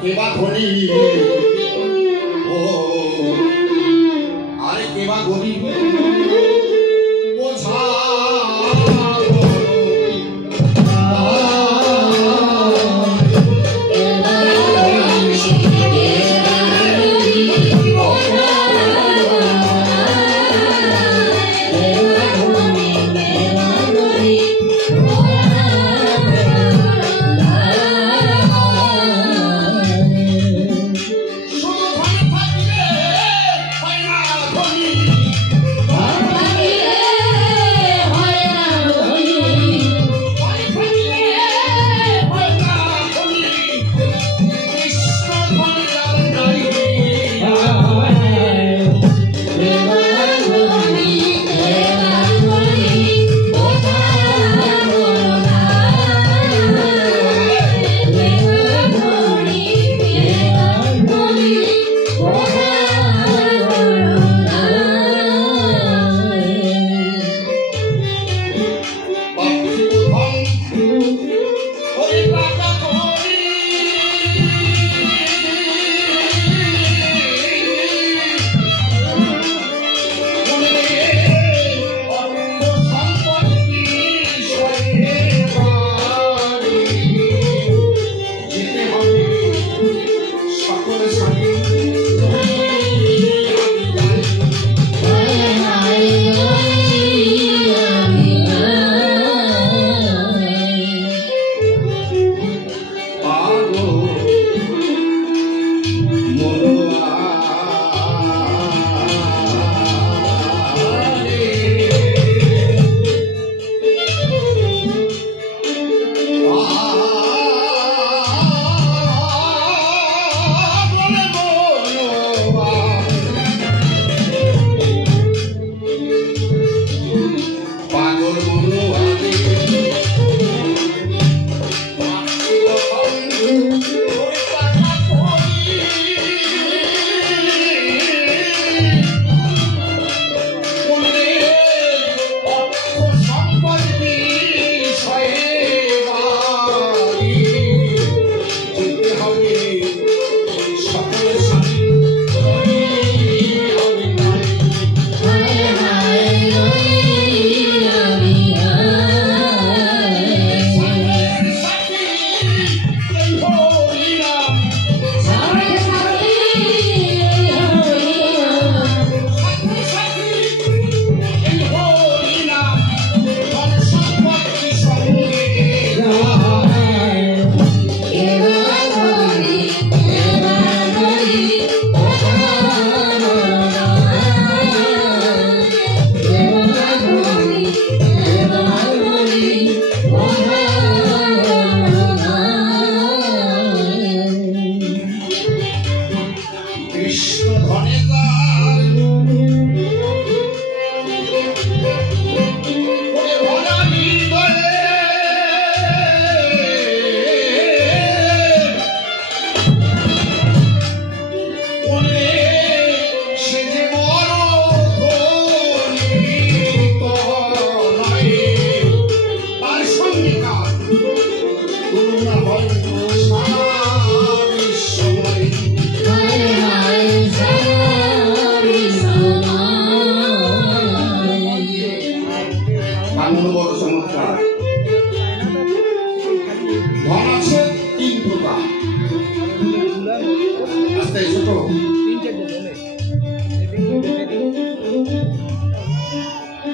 কেবা ধনী ও আরে কেবা গরিব বোঝা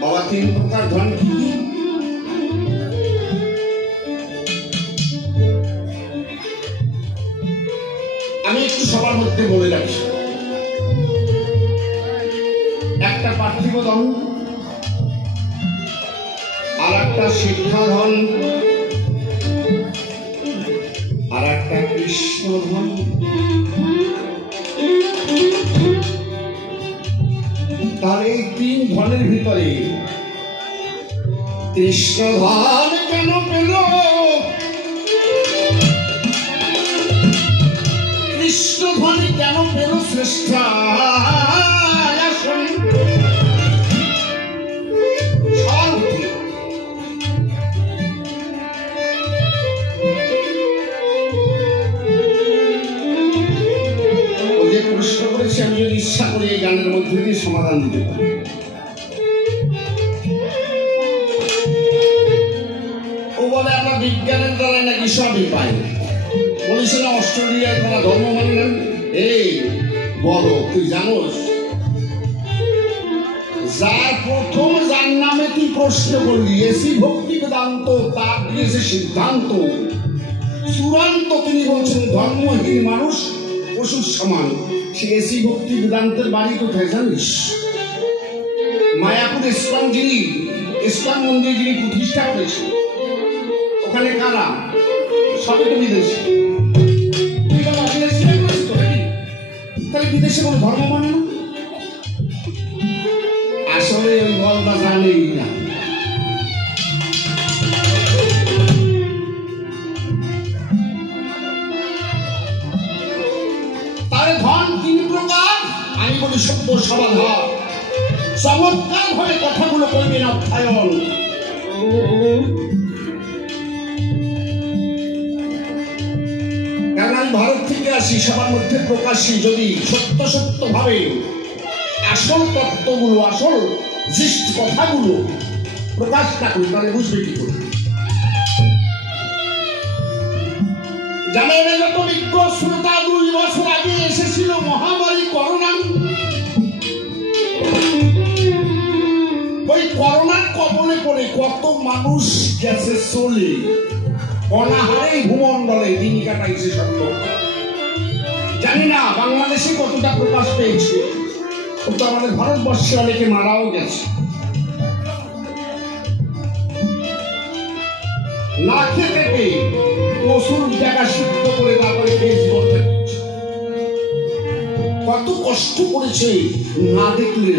বাবা তিন প্রকার ধন আমি একটু সবার মধ্যে বলে রাখি একটা পার্থিব ধন আর একটা শিক্ষা ধন আর একটা কৃষ্ণ ধন তার এই তিন ধনের ভিতরে কৃষ্ণ ধন কেন পেল কৃষ্ণ ধন কেন পেল শ্রেষ্ঠ আমি যদি ইচ্ছা করি এই গানের মধ্যে দিয়ে সমাধান দিতে পারি। ও বলে আমরা বিজ্ঞানের দ্বারাই নাকি সবই পাই। বলিস না অস্ট্রেলিয়ার তারা ধর্ম মানে না। এই বলো তুই জানোস যার প্রথম যার নামে তুই প্রশ্ন করলি এসি ভক্তি বেদান্ত তার দিয়েছে সিদ্ধান্ত চূড়ান্ত। তিনি বলছেন ধর্মহীন মানুষ পশুর সমান। সে এসি ভক্তি বেদান্তের বাড়ি কোথায় জানিস? মায়াপুর ইসলাম মন্দির যিনি প্রতিষ্ঠা করেছে ওখানে কারা? সবই তো বিদেশি। তাহলে বিদেশে কোনো ধর্ম মানে না? আসলে ওই বলটা জানেই না। তাহলে ধন তিন প্রকার। আমি বলি সভ্য সমাধান চমৎকার ভাবে কথাগুলো করবেন অধ্যায়ন। কারণ আমি ভারত থেকে আসি, সবার মধ্যে প্রকাশী যদি সত্য সত্য ভাবে আসল তত্ত্বগুলো আসল জিষ্ট কথাগুলো প্রকাশ না করি তাহলে বুঝবে কি করে? জানেন যত বিজ্ঞ শ্রোতা 2 বছর আগে এসেছিল মহামারী করোনা। ওই করোনার কবলে পড়ে কত মানুষ গেছে চলে, অনাহারে ভূমণ্ডলে দিন কাটাইছে সত্য। জানি না বাংলাদেশে কতটা প্রকাশ পেয়েছে, কিন্তু আমাদের ভারতবর্ষে অনেকে মারাও গেছে। না খেতে পেয়ে প্রচুর জায়গা সিদ্ধ করে তারপরে কত কষ্ট করেছে না দেখলে